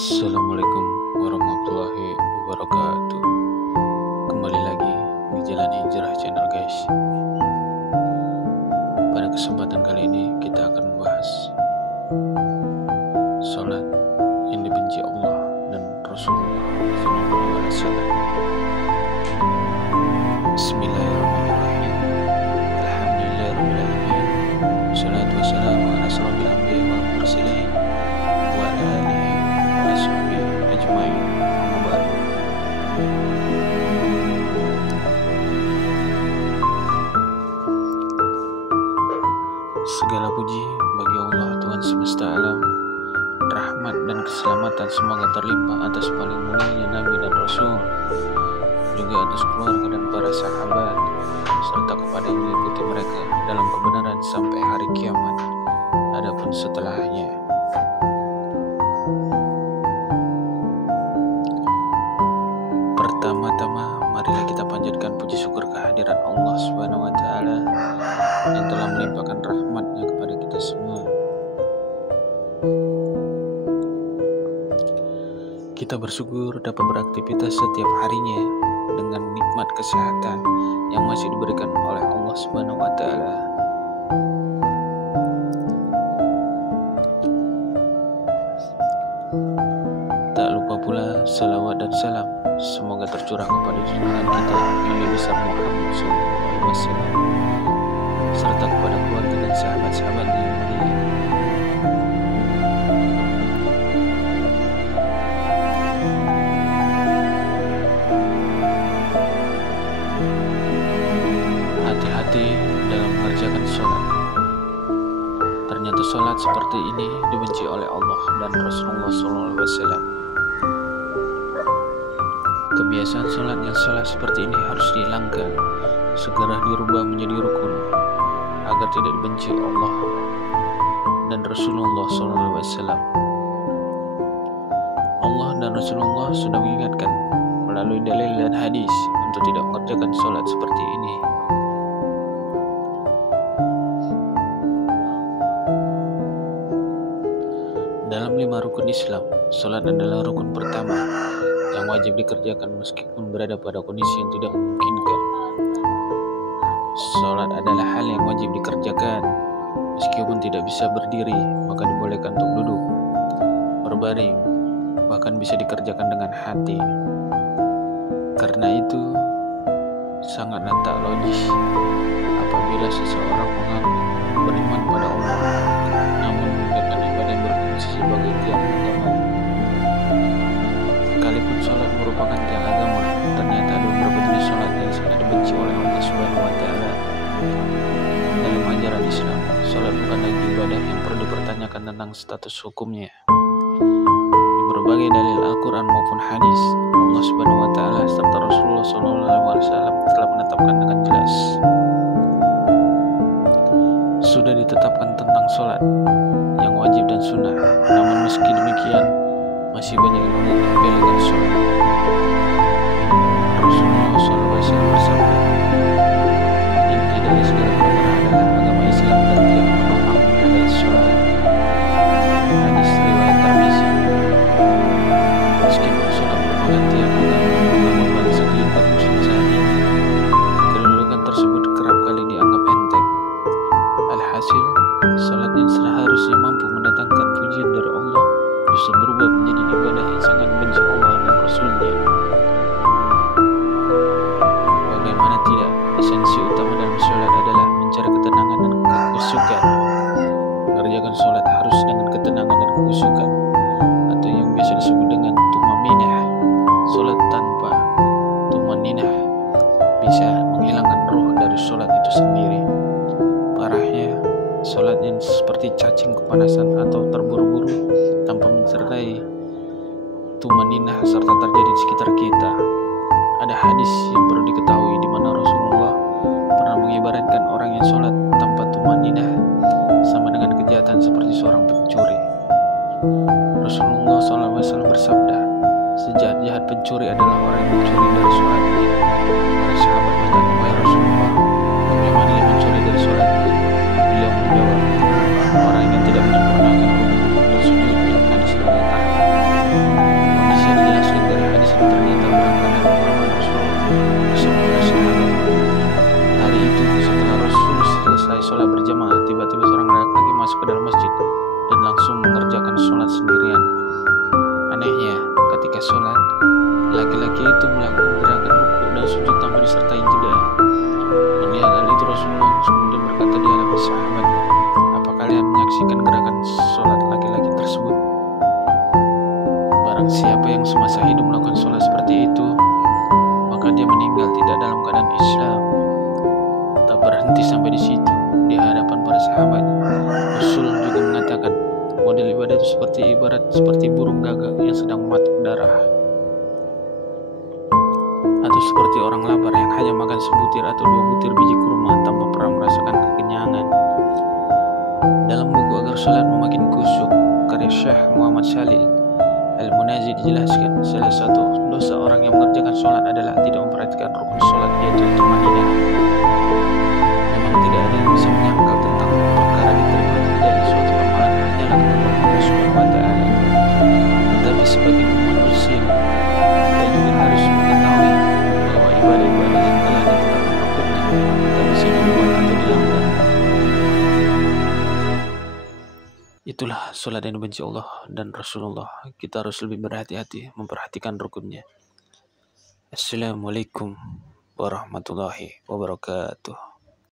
Assalamualaikum warahmatullahi wabarakatuh. Kembali lagi di Jalan Hijrah Channel, guys. Pada kesempatan kali ini kita akan membahas sholat yang dibenci Allah dan Rasulullah SAW. Bismillahirrahmanirrahim. Alhamdulillahirrahmanirrahim. Wassalatu wassalamu ala asyrofil anbiya'i wal mursalin wa ala alihi wa sahbihi ajma'in. Amma ba'du. Segala puji bagi Allah, Tuhan semesta alam. Rahmat dan keselamatan semoga terlimpah atas paling mulianya Nabi dan Rasul, juga atas keluarga dan para sahabat, serta kepada yang mengikuti mereka dalam kebenaran sampai hari kiamat. Adapun setelahnya, pertama-tama marilah kita panjatkan puji syukur kehadiran Allah Subhanahu wa Ta'ala yang telah melimpahkan rahmatnya kepada kita semua. Kita bersyukur dapat beraktivitas setiap harinya dengan nikmat kesehatan yang masih diberikan oleh Allah Subhanahu wa Ta'ala. Tak lupa pula salawat dan salam semoga tercurah kepada junjungan kita Nabi besar Muhammad SAW, serta kepada keluarga dan sahabat-sahabatnya yang mulia. Hati-hati dalam mengerjakan sholat. Ternyata sholat seperti ini dibenci oleh Allah dan Rasulullah SAW. Kebiasaan sholat yang salah seperti ini harus dihilangkan, segera dirubah menjadi rukun agar tidak dibenci Allah dan Rasulullah SAW. Allah dan Rasulullah sudah mengingatkan melalui dalil dan hadis untuk tidak mengerjakan sholat seperti ini. Dalam 5 rukun Islam, sholat adalah rukun pertama yang wajib dikerjakan meskipun berada pada kondisi yang tidak memungkinkan. Sholat adalah hal yang wajib dikerjakan meskipun tidak bisa berdiri, maka dibolehkan untuk duduk, berbaring, bahkan bisa dikerjakan dengan hati. Karena itu sangatlah tak logis apabila seseorang mengaku beriman pada Allah namun meninggalkan ibadah yang berfungsi sebagai tiang agama. Sekalipun sholat merupakan tiang agama, ternyata ada beberapa jenis sholat yang sangat dibenci oleh Allah Subhanahu wa Ta'ala. Dalam ajaran Islam, sholat bukan lagi ibadah yang perlu dipertanyakan tentang status hukumnya. Di berbagai dalil Al-Quran maupun hadis, Allah Subhanahu wa Ta'ala serta Rasulullah SAW telah menetapkan dengan jelas. Sudah ditetapkan tentang sholat yang wajib dan sunnah, namun meski demikian masih banyak yang menyepelekan sholat. Rasulullah SAW bersabda, inti dari segala perkara adalah agama Islam dan tiang penopangnya adalah sholat. Hadis riwayat Tirmizi. Meskipun sholat merupakan tiang agama, namun bagi segelintir muslim saat ini kedudukan tersebut kerap kali dianggap enteng. Alhasil, sholat yang seharusnya mampu mendatangkan pujian dari Allah justru berubah menjadi ibadah yang sangat dibenci Allah dan Rasulnya. Bagaimana tidak, esensi utama dalam sholat adalah mencari ketenangan dan kekhusyukan. Mengerjakan sholat harus dengan ketenangan dan kekhusyukan, atau yang biasa disebut dengan tumaninah. Sholat tanpa tumaninah bisa menghilangkan ruh dari sholat itu sendiri. Parahnya, sholat yang seperti cacing kepanasan atau terburu-buru tanpa mensertai tumaninah serta terjadi di sekitar kita. Ada hadis yang perlu diketahui di mana Rasulullah pernah mengibaratkan orang yang sholat tanpa tumaninah sama dengan kejahatan seperti seorang pencuri. Rasulullah SAW bersabda, sejahat-jahat pencuri adalah orang yang mencuri dari sholatnya. Para sahabat bertanya, wahai Rasulullah, bagaimana yang mencuri dari sholatnya? Beliau menjawab, orang yang tidak menyempurnakan rukuk dan sujudnya. Hadis riwayat Ahmad. Barang siapa yang semasa hidup melakukan sholat seperti itu, maka dia meninggal tidak dalam keadaan Islam. Tak berhenti sampai di situ. Di hadapan para sahabat, Rasul juga mengatakan model ibadah itu seperti burung gagak yang sedang mematuk darah, atau seperti orang lapar yang hanya makan sebutir atau 2 butir biji kurma tanpa pernah merasakan kekenyangan. Dalam buku Agar Sholat Memakin Khusyuk karya Syekh Muhammad Shalih Al-Munazi dijelaskan, salah satu dosa orang yang mengerjakan sholat adalah tidak memperhatikan rukun sholat, yaitu tumanina. Memang tidak ada yang bisa menyangkal tentang perkara diterima tidaknya suatu amalan hanyalah kepada Allah Subhanahu wa Ta'ala. Tetapi sebagai umat muslim, kita juga harus mengetahui bahwa ibadah-ibadah yang telah ditetapkan rukunnya tak bisa diubah atau dilanggar. Itulah sholat yang dibenci Allah dan Rasulullah. Kita harus lebih berhati-hati memperhatikan rukunnya. Assalamualaikum warahmatullahi wabarakatuh.